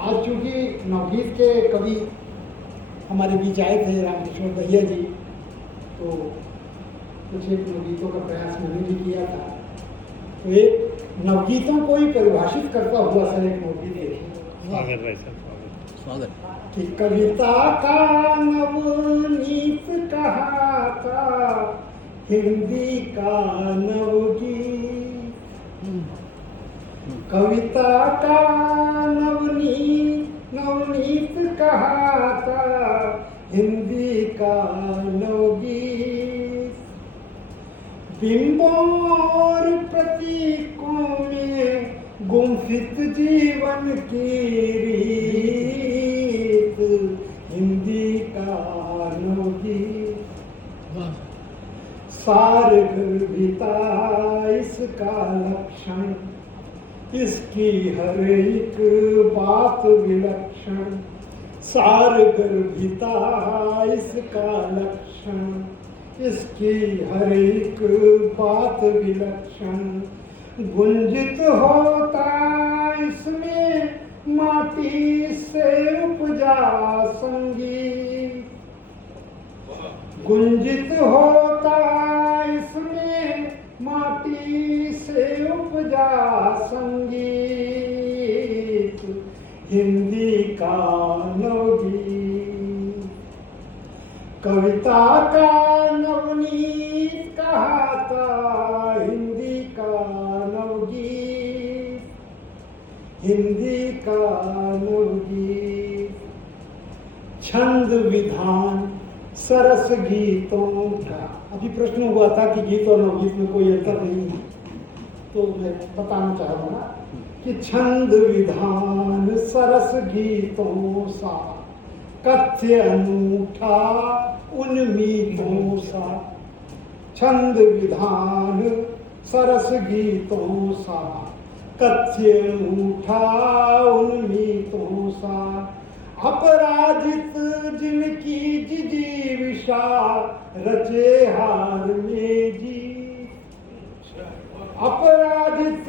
आज चूंकि नवगीत के कवि हमारे बीच आए थे रामकिशोर दहिया जी, तो कुछ एक नवगीतों का प्रयास मैंने भी किया था। तो एक नवगीतों को ही परिभाषित करता हुआ सर एक नवगीत देखिए। स्वागत। कि कविता का नवनीत कहाता, हिंदी का नवगीत। कविता का नवनीत कहाता, हिंदी का नवगीत। बिंबों और प्रतीकों में गुंफित जीवन की रीत, हिंदी का नवगीत। सारगर्भिता इसका लक्षण, इसकी हर एक बात विलक्षण। सारगर्भिता इसका लक्षण, इसकी हर एक बात विलक्षण। गुंजित होता इसमें माटी से उपजा संगीत। गुंजित होता इसमें माटी से उपजा संगीत, हिंदी का नवगीत। कविता का नवनीत कहाता, हिंदी का नवगीत। हिंदी का नवगीत। छंद विधान सरस गीतों का। अभी प्रश्न हुआ था कि गीत और नवगीत में कोई अंतर नहीं है, तो मैं बताना चाहूंगा कि छंद विधान सरस गीतों सा, कथ्य अनूठा उन्मीतों सा। छंद विधान सरस गीतों सा, कथ्य अनूठा उन्मीतों सा। अपराजित जिनकी जिजीविषा, रचे हार में जीत। अपराजित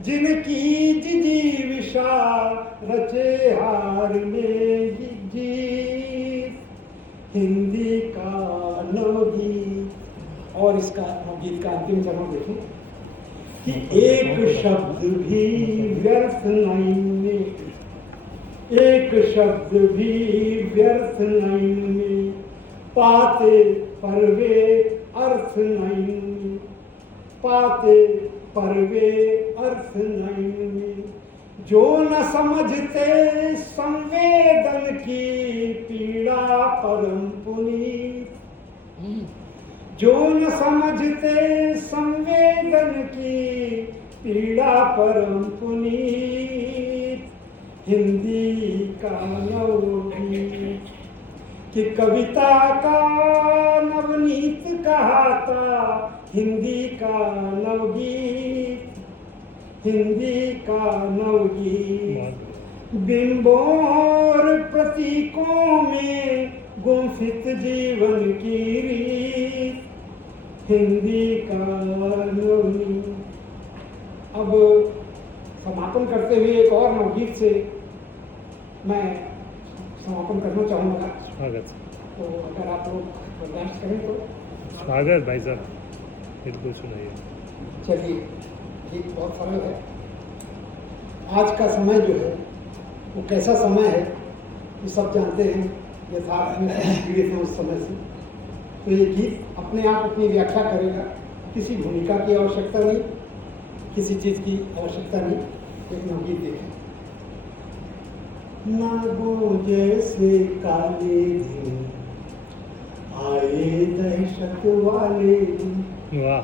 जिनकी जिजीविषा, रचे हार में जीत, हिंदी का नवगीत। और इसका नवगीत का अंतिम चरण देखें कि एक शब्द भी व्यर्थ नहीं, एक शब्द भी व्यर्थ नहीं। पाते पर वे अर्थ नहीं, पाते पर वे अर्थ नहीं। जो न समझते संवेदन की पीड़ा परम पुनीत। जो न समझते संवेदन की पीड़ा परम पुनीत, हिंदी का नवगीत। कि कविता का नवनीत कहाता, हिंदी का नवगीत। हिंदी का नवगीत। बिंबों और प्रतीकों में गुंफित जीवन की रीत, हिंदी का नवगीत। अब समापन करते हुए एक और नवगीत से मैं समापन करना चाहूँगा। स्वागत। तो अगर आप लोग बर्दाश्त करें तो। स्वागत भाई साहब, बिल्कुल सुनाइए। चलिए, ठीक, बहुत सरल है। आज का समय जो है वो कैसा समय है ये सब जानते हैं, यथार्थ में पीड़ित हैं उस समय से। तो ये गीत अपने आप अपनी व्याख्या करेगा, किसी भूमिका की आवश्यकता नहीं, किसी चीज़ की आवश्यकता नहीं। एक नवगीत देखें। नागों जैसे काले दिन आए दहशत वाले दिन। वाह।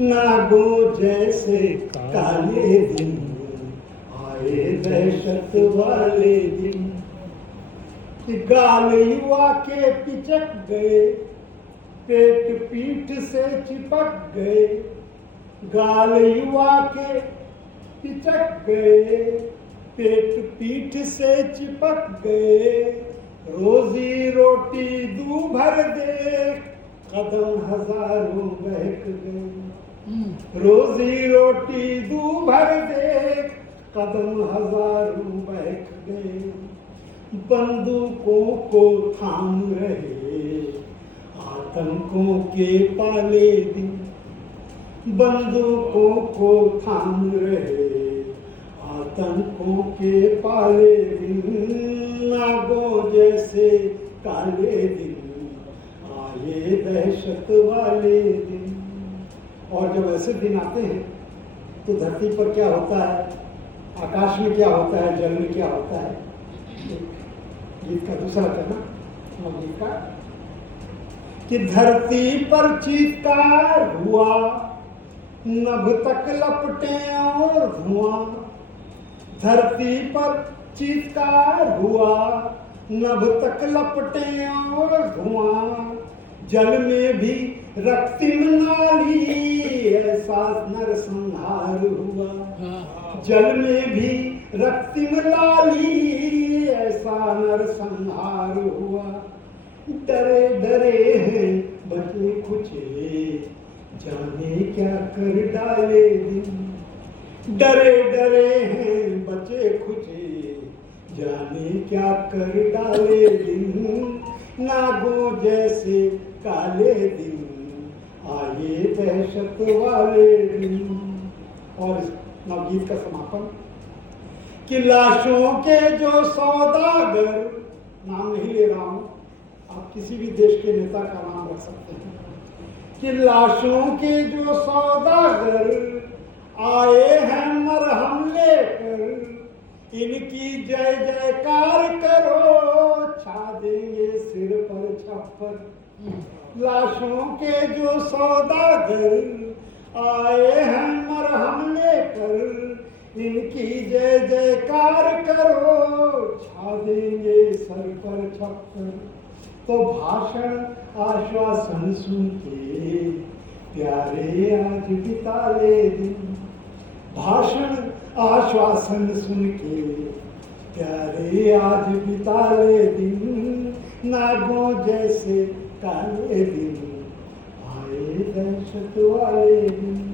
नागों जैसे काले दिन आए दहशत वाले दिन। कि गाल युवा के पिचक गए, पेट पीठ से चिपक गए। गाल युवा के पिचक गए, पेट पीठ से चिपक गए। रोजी रोटी दू भर देख, कदम हजारों बहक गए। रोजी रोटी दू भर देख, कदम हजारों बहक गए। बंदूकों को थाम रहे आतंकों के पाले दिन, बंदूकों को थाम रहे आतंकों के पाले दिन, नागों जैसे काले दिन आए दहशत वाले दिन। और जब ऐसे दिन आते हैं तो धरती पर क्या होता है, आकाश में क्या होता है, जल में क्या होता है। गीत का दूसरा कहना गीत का कि धरती पर चीत्कार हुआ, नभ तक लपटे और धुआं। धरती पर चीत्कार हुआ, नभ तक लपटे और धुआं। जल में भी रक्तिम नाली, ऐसा नरसंहार हुआ। जल में भी रक्तिम लाली, ऐसा नरसंहार हुआ। डरे डरे हैं बचे खुचे, जाने क्या कर डाले दिन। डरे डरे हैं बचे खुचे, जाने क्या कर डाले दिन। नागों जैसे काले दिन आए दहशत वाले दिन। और इस नवगीत का समापन कि लाशों के जो सौदागर, नाम नहीं ले रहा हूं, आप किसी भी देश के नेता का नाम रख सकते हैं, कि लाशों के जो सौदागर आए हैं मरहम लेकर, इनकी जय जयकार करो, छा देंगे सिर पर छप्पर। लाशों के जो सौदागर आए हैं मरहम लेकर, इनकी जय जयकार करो, छा देंगे सर पर छप्पर। तो भाषण आश्वासन सुन के प्यारे आज बिता ले दिन। भाषण आश्वासन सुन के प्यारे आज बिता ले दिन। नागों जैसे काले दिन आए दहशत वाले दिन।